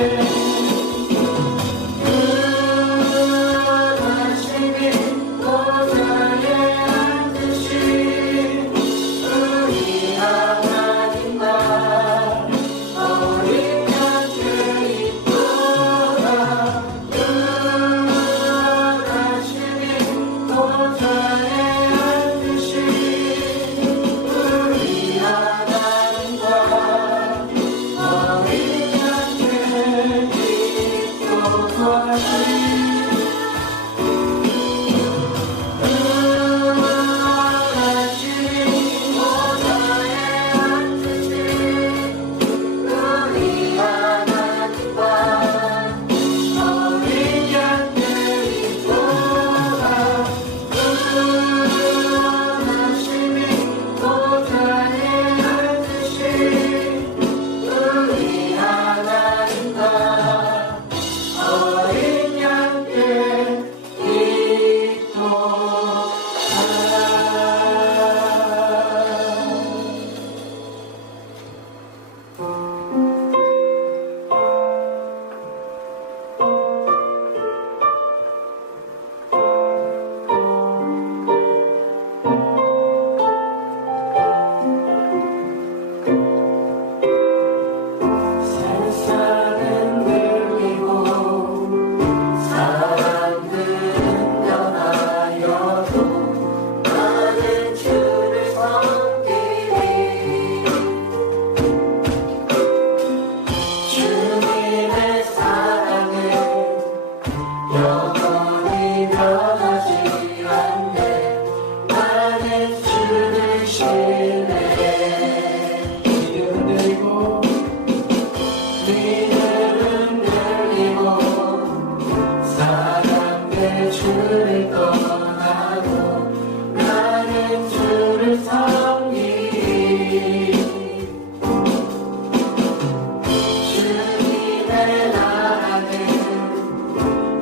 Yeah.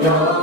God.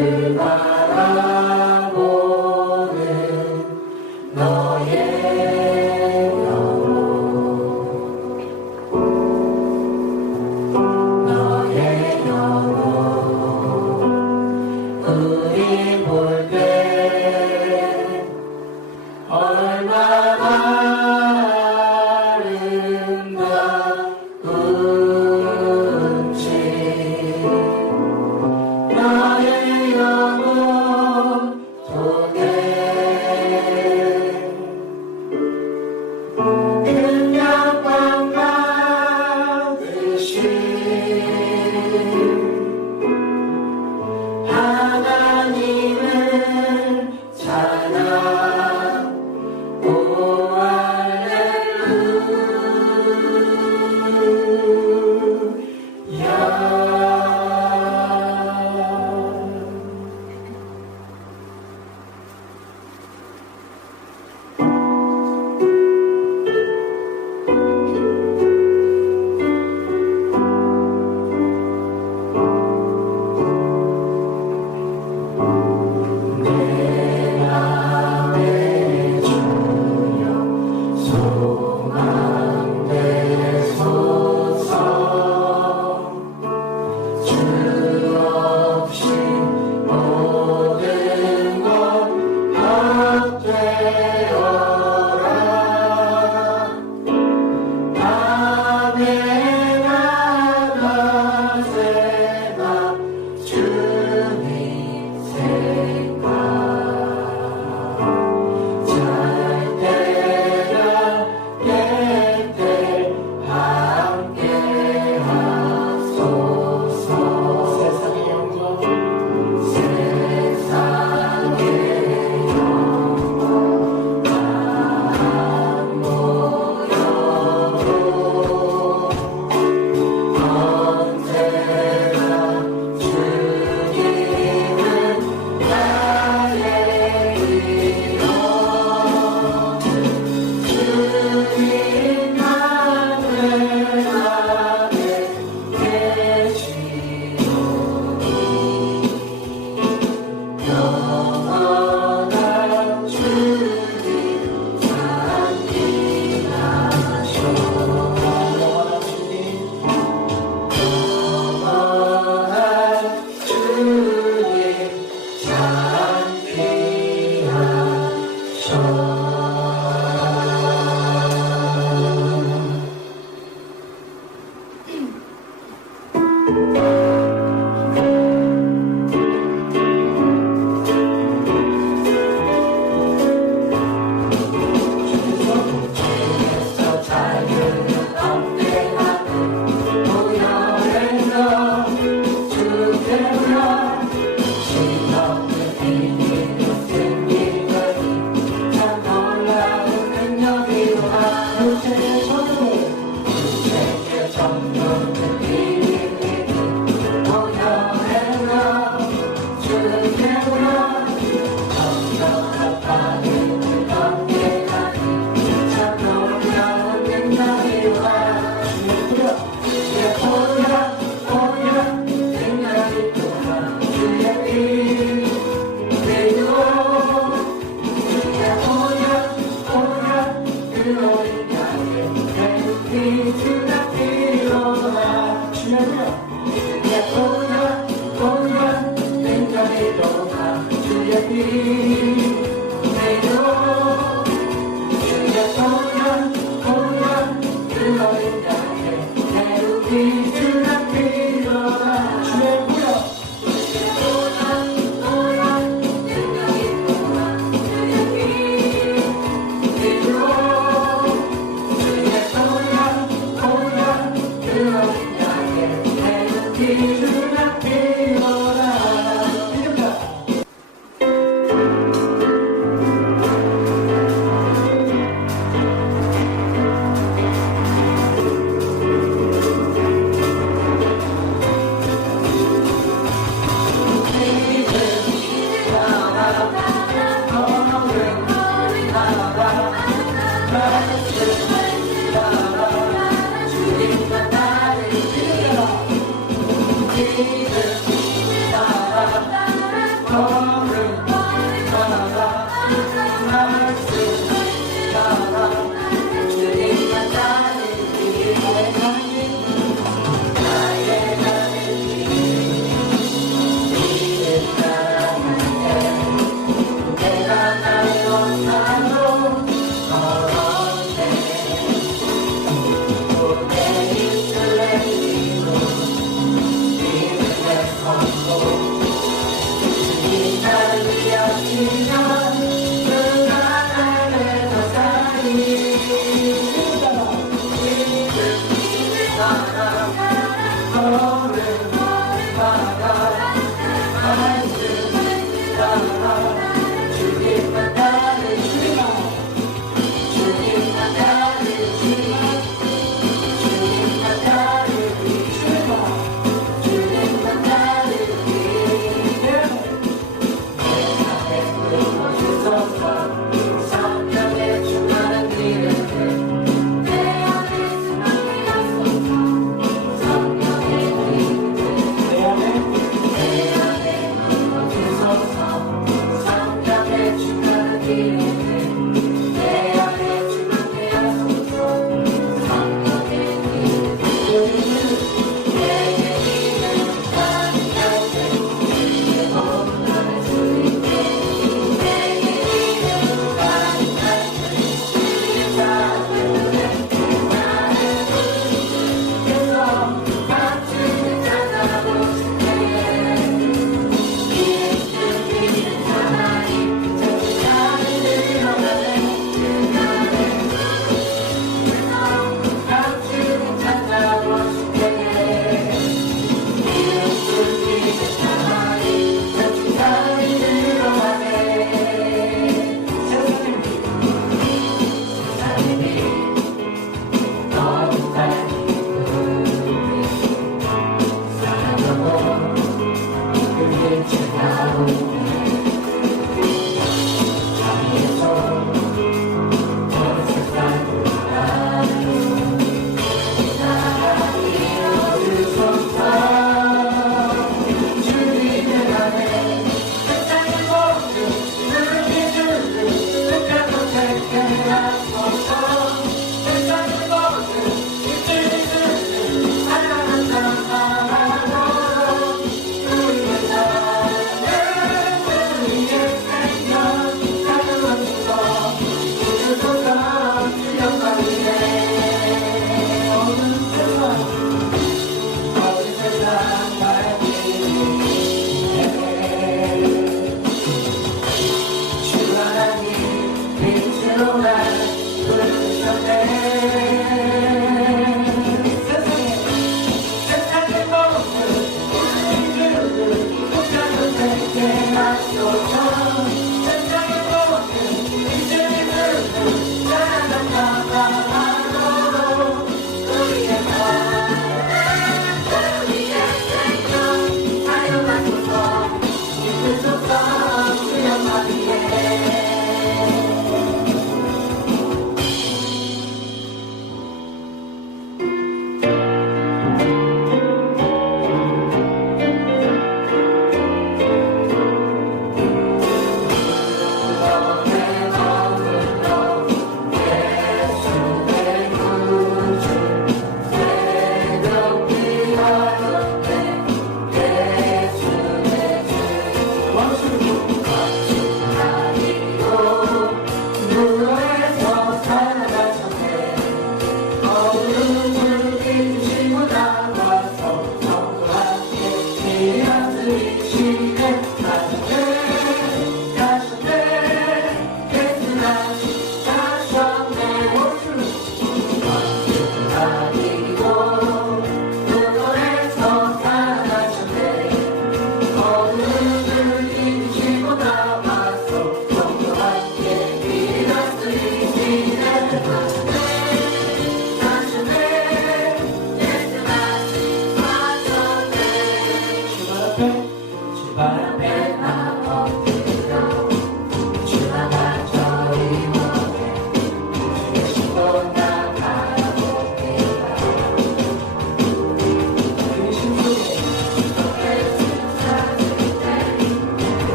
Thank.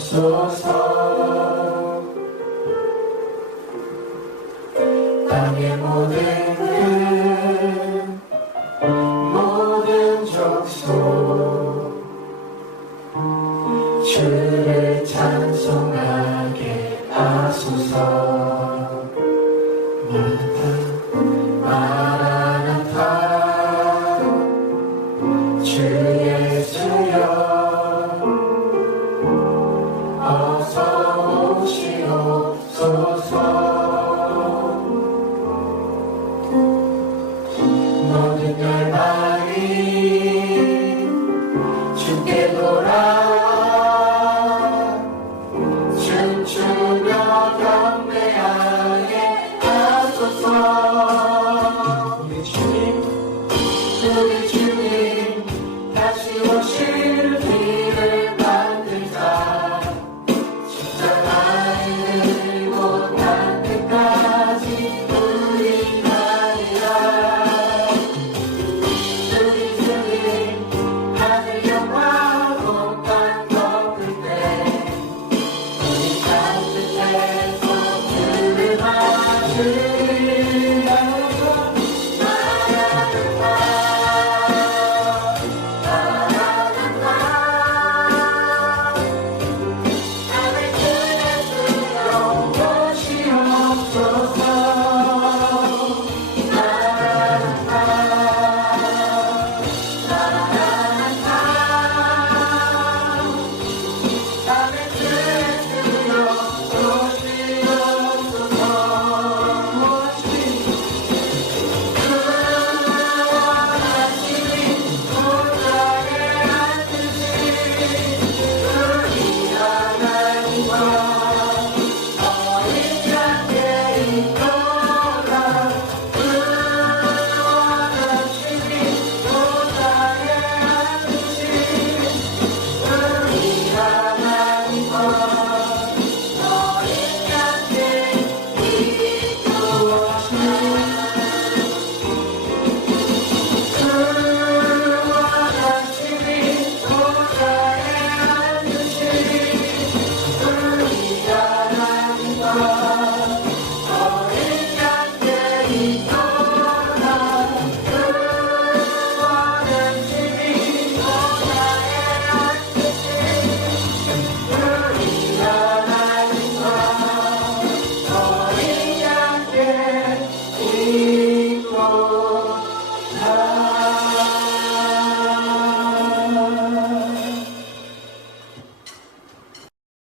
somos adorar.